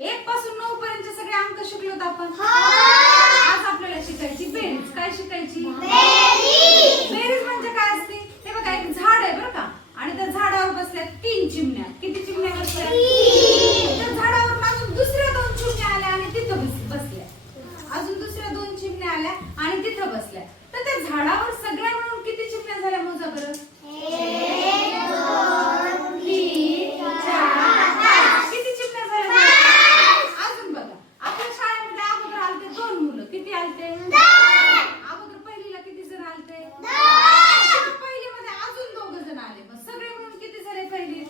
1 पासून 9 पर्यंतचे सगळे अंक शिकलोत आपण. आज आपल्याला शिकायची बेरीज. काय शिकायची? बेरीज. बेरीज म्हणजे काय असते? हे बघा, एक झाड आहे बरं का, आणि त्या झाडावर बसल्या 3 चिमण्या. किती चिमण्या बसल्या? 3. त्या झाडावर अजून दुसऱ्या 2 चिमण्या आल्या आणि तिथं बसल्या. अजून दुसऱ्या 2 चिमण्या आल्या आणि तिथं बसल्या. तर त्या झाडावर सगळ्या मिळून किती चिमण्या झाल्या मोजा बरं? 1 2 3 4 5. किती चिमण्या झाल्या? अजून बघा, आपल्या शाळेमध्ये अगोदर आलते 2 मुलं. किती आलते? 2. अगोदर पहिलीला किती जण आलते? 2. पहिलीमध्ये अजून 2 जण आले. मग सगळे मिळून किती झाले पहिली? 1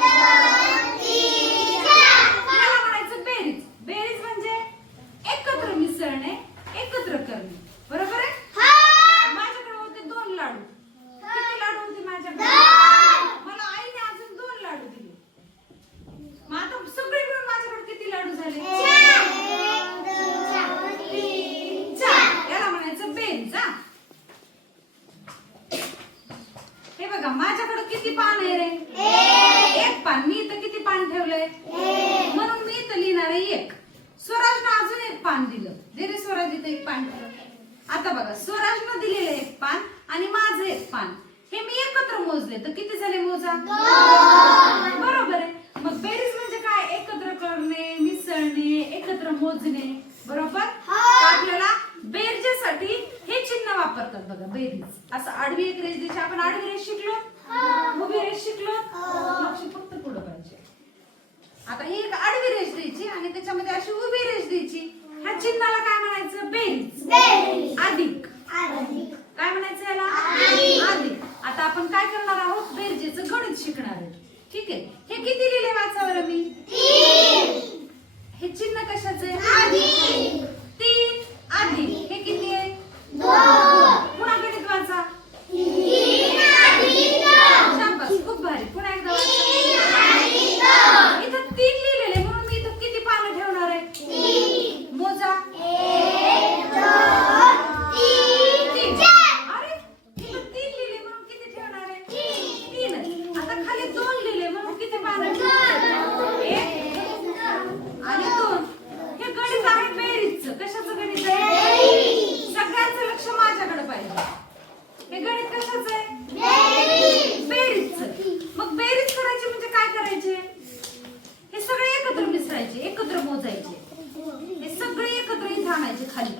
2 3 4. याला म्हणायचं बेरीज. बेरीज म्हणजे एकत्र मिसळणे, एकत्र करणे. बरोबर आहे? माझ्याकडे होते 2 लाडू. किती लाडू होते माझ्याकडे? मला आईने अजून 2 लाडू दिले. मग आता सगळे मिळून माझ्याकडे किती लाडू झाले? 1 2 3 4. याला म्हणायचं बेरीज. हे बघा, माझ्याकडे किती पान आहे रे? 1 पान. मी इथं किती पान ठेवलंय? म्हणून मी इथं लिहिणार आहे 1. स्वराजनं अजून 1 पान दिलं. दे रे स्वराज, इथं 1 पान ठेव. आता बघा, स्वराजनं दिलेलं 1 पान आणि माझं 1 पान, हे मी एकत्र मोजले तर किती झाले मोजा? 2. बरोबर आहे. मग बेरीज म्हणजे काय? एकत्र करणे, मिसळणे, एकत्र मोजणे. बरोबर? आपल्याला बेरजेसाठी हे चिन्ह वापरतात बघा, बेरीज. असं आडवी एक रेष द्यायची. आपण आडवी रेष शिकलो, उभी रेष शिकलो. लक्ष फक्त पुढे पाहिजे. आता ही एक आडवी रेष द्यायची आणि त्याच्यामध्ये अशी उभी रेष द्यायची. ह्या चिन्हाला काय म्हणायचं? बेरीज. अधिक. काय म्हणायचं याला? अधिक. आता आपण काय करणार आहोत? बेरजेचं गणित शिकणार आहे. ठीक आहे. हे किती लिहिले वाचा बरं मी? 3. हे चिन्ह कशाचं आहे? 3 अधिक. हे किती आहे? 2. पुन्हा गणित वाचा. 3 अधिक 2. शाबास, खूप भारी. पुन्हा एकदा वाचा. इथं 3 लिहिलेले म्हणून मी इथं किती पानं ठेवणार आहे? 3. मोजा. 1 2 3 4. अरे, इथं 3 लिहिले म्हणून किती ठेवणार आहे? 3. आता खाली 2 लिहिले म्हणून किती पानं ठेवणार? 1 आणि 2. हे गणित आहे बेरीजचं. कशाचं गणित आहे? सगळ्यांचं लक्ष माझ्याकडे पाहिजे. हे गणित कशाचं आहे? बेरीजचं. मग बेरीज करायची म्हणजे काय करायचे? हे सगळे एकत्र मिसळायचे, एकत्र मोजायचे. हे सगळे एकत्र इथं आणायचे खाली.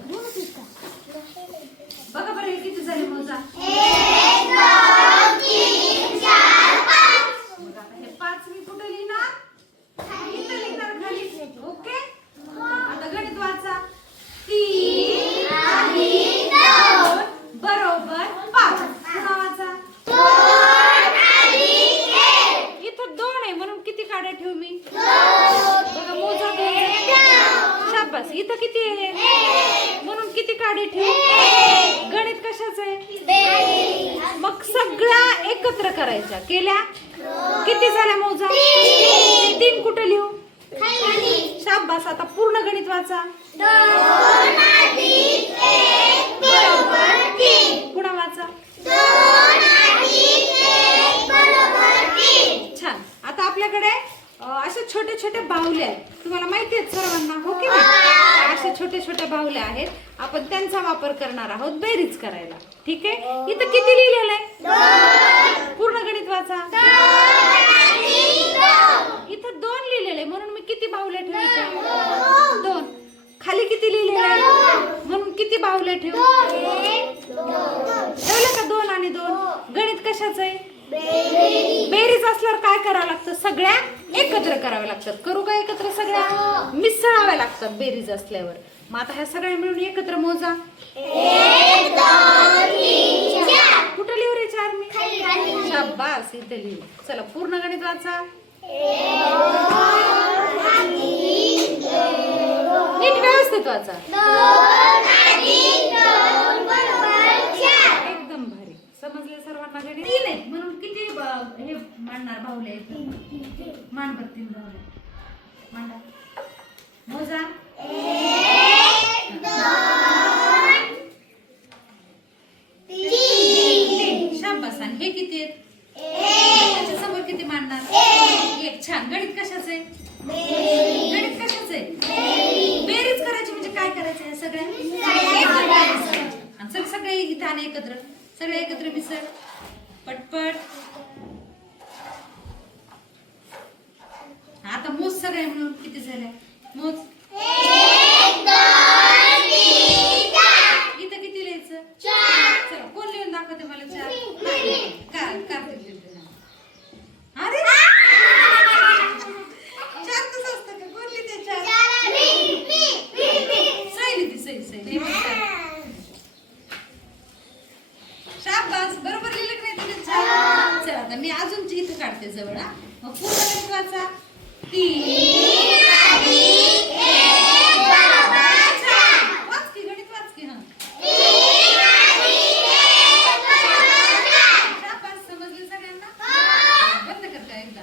बघा बरं, हे किती झाले मोजा? 1 2 3 4 5. मग आता हे 5 मी कुठे लिहिणार? इथं लिहिणार खाली. ओके. आता गणित वाचा. 3 अधिक 2 बरोबर 5. पुन्हा वाचा. 2 अधिक 1. इथं 2 आहे म्हणून किती काड्या ठेवू मी? 2. बघा, मोजा. 2. शाबास. इथं किती आहे? 1. म्हणून किती काड्या ठेवू? 1. गणित कशाचं आहे? बेरीज. मग सगळ्या एकत्र करायच्या. केल्या? किती झाल्या मोजा? 3 कुठे लिहू? शाबास. आता पूर्ण गणित वाचा. 2 अधिक 1 बरोबर 3. पुन्हा वाचा. 2 अधिक 1 बरोबर 3. छान. आता आपल्याकडे अशा छोटे छोटे बाहुले आहेत. तुम्हाला माहिती आहेत सर्वांना, हो की नाही? अशा छोटे छोटे बाहुले आहेत. आपण त्यांचा वापर करणार आहोत बेरीज करायला. ठीक आहे. इथं किती लिहिलेलं आहे? 2. पूर्ण गणित वाचा. 2 अधिक 2. इथं 2 लिहिलेले म्हणून मी किती बाहुले ठेवले? 2. खाली किती लिहिलेलं आहे? म्हणून किती बाहुले ठेवू? ठेवलं का? 2 आणि 2. गणित कशाचं आहे? बेरीज असल्यावर काय करावं लागतं? सगळ्या एकत्र कराव्या लागतात. करू का एकत्र? सगळ्या मिसळाव्या लागतात बेरीज असल्यावर. मग आता ह्या सगळ्या मिळून एकत्र मोजा. 1 2 3 4. कुठं लिहू रे 4 मी? शाबास, इथे लिहू. चला पूर्ण गणित वाचा. नीट व्यवस्थित वाचा. 2 अधिक 2 बरोबर 4. एकदम भारी. समजले सर्वांना गणित? 3 आहेत म्हणून किती हे मांडणार बाहुले? मान 3 बाहुले मांडा. मोजा. 1 2 3. शाबास. आणि हे किती आहेत? त्याच्या समोर किती मांडणार? 1. छान. गणित कशाचं आहे? गणित कशाचं आहे? बेरीज करायची म्हणजे काय करायचं आहे? सगळ्या आणि सगळे इथं आणि एकत्र, सगळे एकत्र मिसळ पटपट. आता मोज सगळे मिळून किती झाले? मोज. इथं किती लिहायचं? चला कोण लिहून दाखवते मला? 4. कार्तिक लिहते ना. अरे 4 कसं असतं का? कोण लिहिते 4? सही लिहिते, सही. शाबास, बरोबर लिहिलं की नाही तुम्ही? 4. चला आता मी अजून इथं काढते जवळ. हा मग पूर्ण गणित वाचा. 3 वाच की गणित वाच की. शाबास, समजले सगळ्यांना? बंद कर का एकदा.